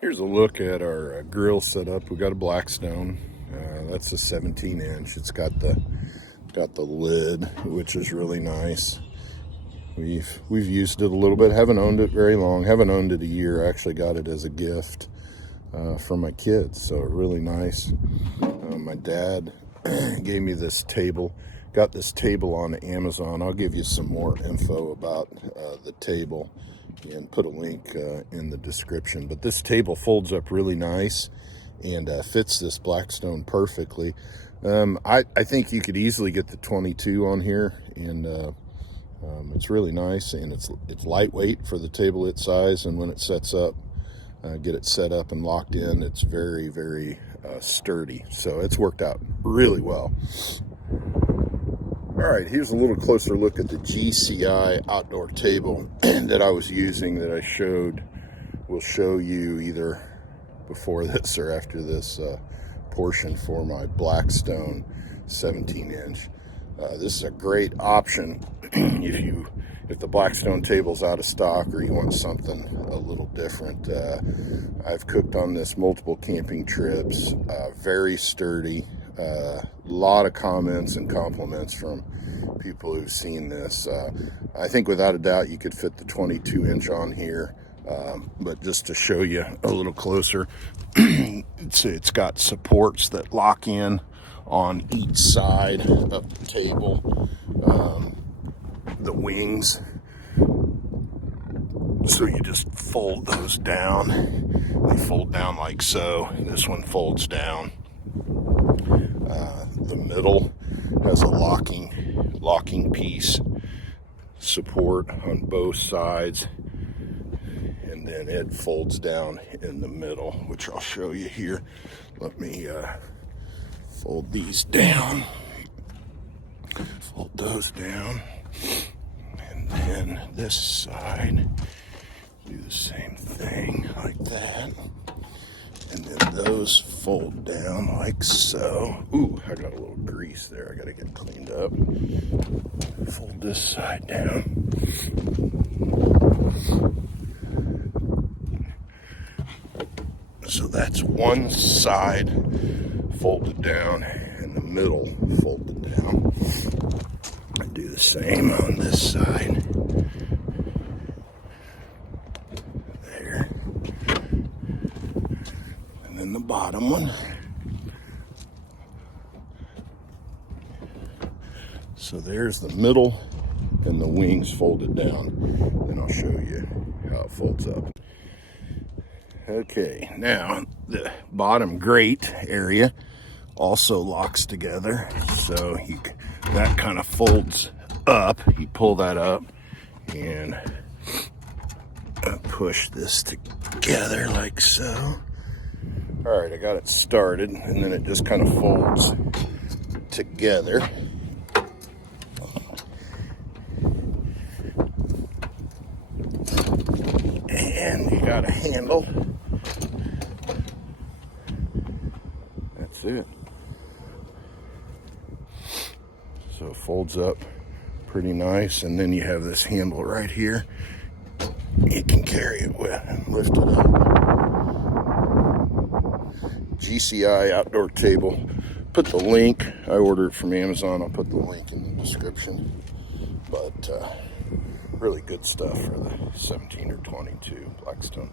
Here's a look at our grill setup. We got a Blackstone. That's a 17-inch. It's got the lid, which is really nice. We've used it a little bit. Haven't owned it very long. Haven't owned it a year. I actually got it as a gift from my kids. So really nice. My dad gave me this table. Got this table on Amazon. I'll give you some more info about the table and put a link in the description. But this table folds up really nice and fits this Blackstone perfectly. I think you could easily get the 22 on here, and it's really nice, and it's lightweight for the table its size. And when it sets up, get it set up and locked in, it's very, very sturdy. So it's worked out really well. All right, here's a little closer look at the GCI outdoor table that I was using that I showed. We'll show you either before this or after this portion for my Blackstone 17-inch. This is a great option if the Blackstone table's out of stock or you want something a little different. I've cooked on this multiple camping trips. Very sturdy. A lot of comments and compliments from people who've seen this. I think without a doubt you could fit the 22-inch on here, but just to show you a little closer, it's got supports that lock in on each side of the table, the wings, so you just fold those down. They fold down like so. This one folds down. The middle has a locking piece support on both sides, and then it folds down in the middle, which I'll show you here. Let me fold these down, fold those down, and then this side do the same thing like that. And then those fold down like so. Ooh, I got a little grease there. I gotta get cleaned up. Fold this side down. So that's one side folded down and the middle folded down. I do the same on this side. And the bottom one. So there's the middle and the wings folded down. And I'll show you how it folds up. Okay, now the bottom grate area also locks together. So that kind of folds up. You pull that up and push this together like so. All right, I got it started, and then it just kind of folds together. And you got a handle. That's it. So it folds up pretty nice, and then you have this handle right here. You can carry it with and lift it up. GCI outdoor table. Put the link. I ordered it from Amazon. I'll put the link in the description. But really good stuff for the 17 or 22 Blackstone.